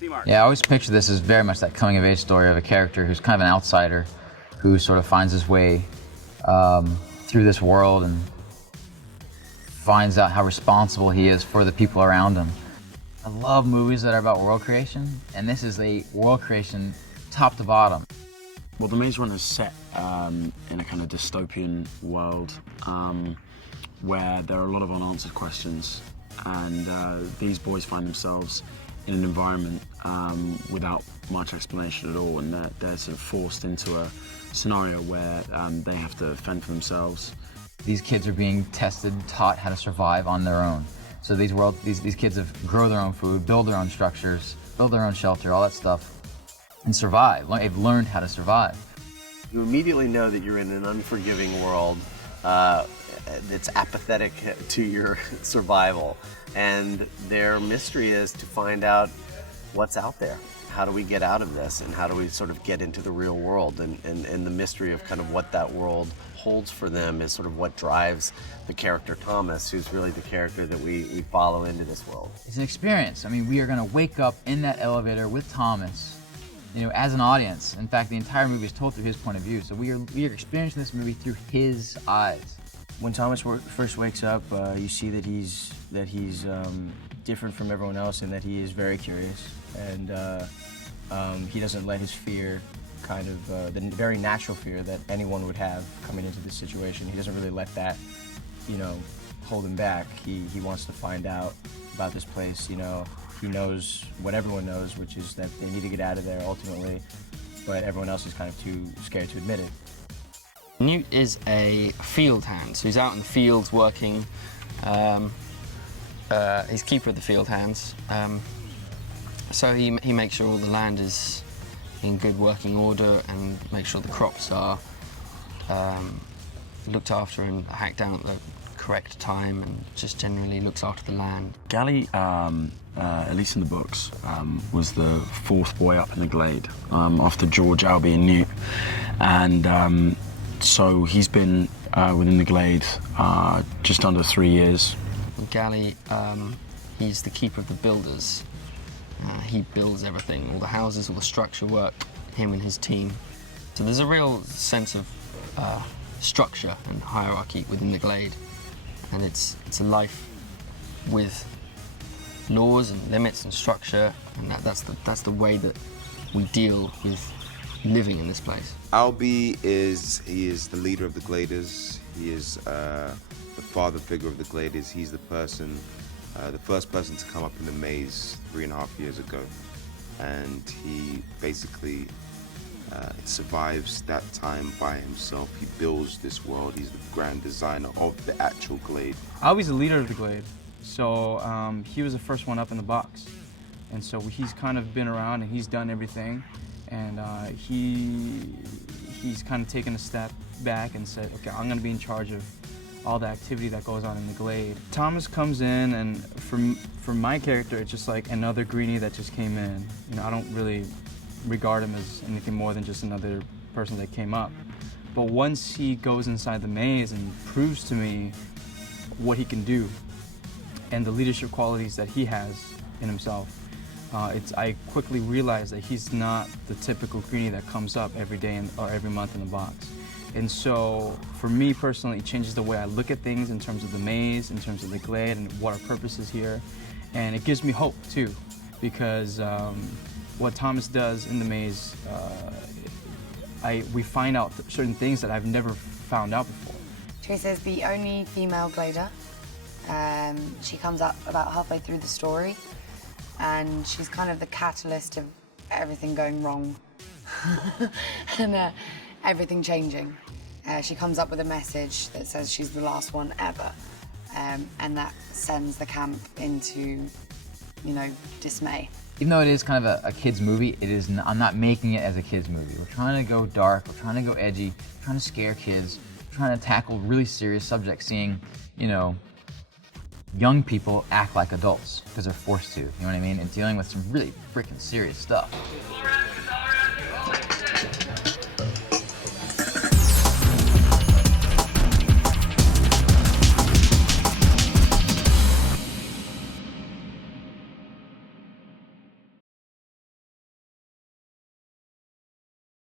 Yeah, I always picture this as very much that coming-of-age story of a character who's kind of an outsider, who sort of finds his way through this world and finds out how responsible he is for the people around him. I love movies that are about world creation, and this is a world creation top to bottom. Well, The Maze Runner is set in a kind of dystopian world where there are a lot of unanswered questions, and these boys find themselves in an environment without much explanation at all, and they're sort of forced into a scenario where they have to fend for themselves. These kids are being tested, taught how to survive on their own. So these kids have grow their own food, build their own structures, build their own shelter, all that stuff, and survive. They've learned how to survive. You immediately know that you're in an unforgiving world that's apathetic to your survival. And their mystery is to find out what's out there. How do we get out of this, and how do we sort of get into the real world? And the mystery of kind of what that world holds for them is sort of what drives the character Thomas, who's really the character that we follow into this world. It's an experience. I mean, we are going to wake up in that elevator with Thomas, you know, as an audience. In fact, the entire movie is told through his point of view. So we are experiencing this movie through his eyes. When Thomas first wakes up, you see that he's different from everyone else, and that he is very curious, and he doesn't let his fear, kind of the very natural fear that anyone would have coming into this situation, he doesn't really let that, you know, hold him back. He wants to find out about this place. You know, he knows what everyone knows, which is that they need to get out of there ultimately, but everyone else is kind of too scared to admit it. Newt is a field hand, so he's out in the fields working. He's keeper of the field hands. So he makes sure all the land is in good working order and makes sure the crops are looked after and hacked down at the correct time, and just generally looks after the land. Gally, at least in the books, was the fourth boy up in the glade after George, Albie and Newt. And so he's been within the glade just under 3 years. Gally, he's the keeper of the builders. He builds everything, all the houses, all the structure work, him and his team. So there's a real sense of structure and hierarchy within the glade. And it's a life with laws and limits and structure, and that's the way that we deal with living in this place. Albie is the leader of the Gladers. He is the father figure of the Gladers. He's the first person to come up in the maze 3.5 years ago, and he basically survives that time by himself. He builds this world. He's the grand designer of the actual glade. Albie's the leader of the glade, so he was the first one up in the box, and so he's kind of been around and he's done everything, and he's kind of taken a step back and said, okay, I'm going to be in charge of all the activity that goes on in the glade. Thomas comes in, and for my character, it's just like another greenie that just came in. You know, I don't really regard him as anything more than just another person that came up. But once he goes inside the maze and proves to me what he can do and the leadership qualities that he has in himself, I quickly realized that he's not the typical greenie that comes up every day or every month in the box. And so, for me personally, it changes the way I look at things in terms of the maze, in terms of the glade, and what our purpose is here. And it gives me hope, too, because what Thomas does in the maze, we find out certain things that I've never found out before. Teresa is the only female glader. She comes up about halfway through the story, and she's kind of the catalyst of everything going wrong and everything changing. She comes up with a message that says she's the last one ever, and that sends the camp into, you know, dismay. Even though it is kind of a kid's movie, I'm not making it as a kid's movie. We're trying to go dark, we're trying to go edgy, we're trying to scare kids, we're trying to tackle really serious subjects, seeing, you know, young people act like adults because they're forced to, you know what I mean? And dealing with some really freaking serious stuff.